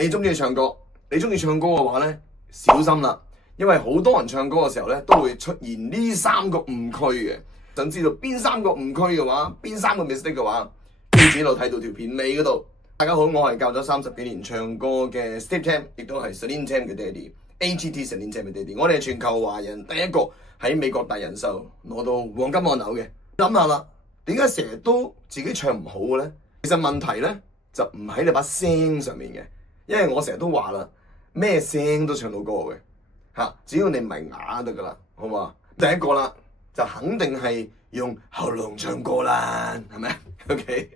你中意唱歌，你中意唱歌嘅話咧，小心啦，因為好多人唱歌嘅時候咧，都會出現呢三個誤區嘅。想知道邊三個誤區嘅話，邊三個 mistake 嘅話，記住一路睇到條片尾嗰度。大家好，我係教咗30幾年唱歌嘅 Steve Tam， 亦都係 Celine Tam 嘅爹哋 ，AGT Celine Tam 嘅爹哋。我哋係全球華人第一個喺美國大人秀攞到黃金按鈕嘅。諗下啦，點解成日都自己唱唔好嘅咧？其實問題咧就唔喺你把聲上面嘅。因為我成日都話啦，咩聲都唱到歌嘅嚇，只要你唔係啞得噶啦，好嘛？第一個啦，就肯定係用喉嚨唱歌啦，係咪？OK，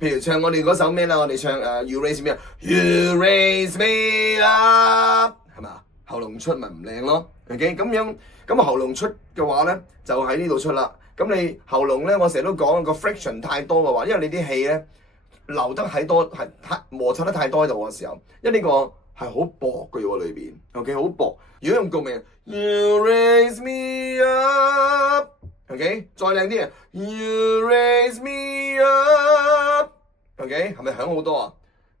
譬如唱我哋嗰首咩啦，我哋唱You Raise Me Up，You Raise Me Up， 係咪啊？喉嚨出咪唔靚咯 ，OK， 咁樣咁喉嚨出嘅話咧，就喺呢度出啦。咁你喉嚨咧，我成日都講個 friction 太多嘅話，因為你啲氣咧。流得太多係摩擦得太多喺度嘅時候，因為呢個係好薄嘅喎裏邊 ，OK 好薄。如果用共鳴 ，You raise me up，OK 再靚啲啊 ，You raise me up，OK 係咪響好多啊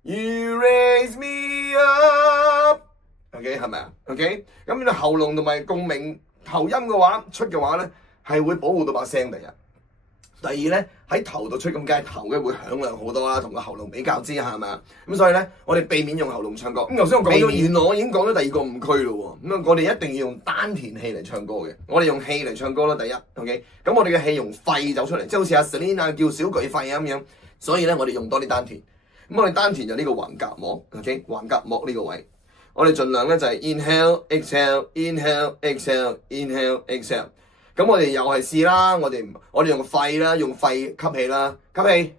？You raise me up，OK 係咪啊 ？OK 咁你喉嚨同埋共鳴頭音嘅話出嘅話咧，係會保護到把聲第一。第二咧喺頭度出咁，梗係頭嘅會響亮好多啦，同個喉嚨比較之下係咪啊？咁所以咧，我哋避免用喉嚨唱歌。咁頭先我講咗，原來我已經講咗第二個誤區咯喎。咁我哋一定要用丹田氣嚟唱歌嘅。我哋用氣嚟唱歌啦，第一 OK。咁我哋嘅氣用肺走出嚟，即係好似阿 Selina 叫小巨肺咁樣。所以咧，我哋用多啲丹田。咁我哋丹田就呢個橫膈膜 ，OK， 橫膈膜呢個位，我哋盡量咧就係 inhale、exhale、inhale、exhale、inhale、exhale。咁我哋又係試啦，我哋用肺啦，用肺吸氣啦，吸氣。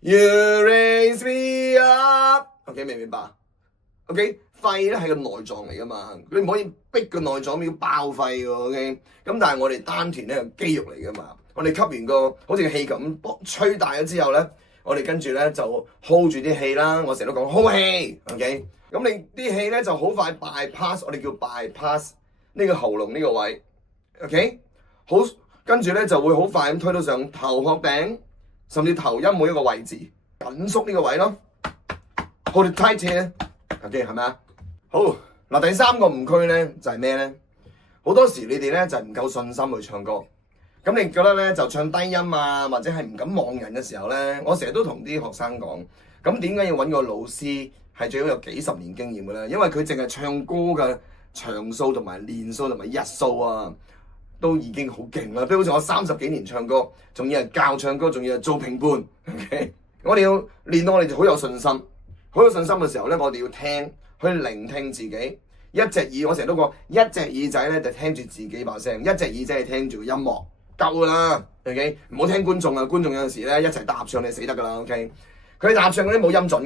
You raise me up，OK 明唔明白 ？OK 肺咧係個內臟嚟噶嘛，你唔可以逼個內臟要爆肺喎 ，OK？咁但係我哋丹田咧係肌肉嚟噶嘛，我哋吸完個好似個氣咁吹大咗之後咧，我哋跟住咧就 hold 住啲氣啦，我成日都講 hold 氣 ，OK？咁你啲氣咧就好快 bypass， 我哋叫 bypass 呢個喉嚨呢個位。OK， 好，跟住咧就會好快咁推到上頭殼頂，甚至頭音每一個位置，緊縮呢個位咯。Hold it tight 咧 ，OK 係咪啊？好，嗱第三個誤區咧就係咩咧？好多時你哋咧就係唔夠信心去唱歌，咁你覺得咧就唱低音啊，或者係唔敢望人嘅時候咧，我成日都同啲學生講，咁點解要揾個老師係最好有幾十年經驗嘅咧？因為佢淨係唱歌嘅場數同埋年數同埋日數啊。都已經好勁啦，譬如好似我30幾年唱歌，仲要係教唱歌，仲要係做評判。OK， 我哋要練到我哋就好有信心，好有信心嘅時候咧，我哋要聽，去聆聽自己。一隻耳，我成日都講，一隻耳仔咧就聽住自己把聲，一隻耳仔係聽住個音樂，夠啦。OK， 唔好聽觀眾啊，觀眾有陣時咧一齊搭唱你死得噶啦。OK， 佢搭唱嗰啲冇音準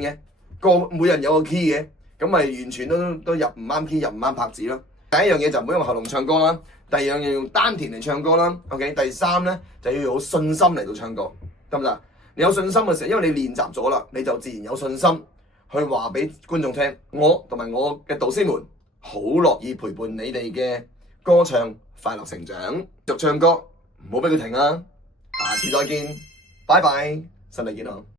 嘅，每人有個 key 嘅，咁咪完全都入唔啱 key， 入唔啱拍子咯。第一樣嘢就唔好用喉嚨唱歌啦，第二樣嘢用丹田嚟唱歌啦 ，OK， 第三咧就要有信心嚟到唱歌，得唔得？你有信心嘅時候，因為你練習咗啦，你就自然有信心去話俾觀眾聽，我同埋我嘅導師們好樂意陪伴你哋嘅歌唱快樂成長，繼續唱歌，唔好俾佢停啊！下次再見，拜拜，身體健康。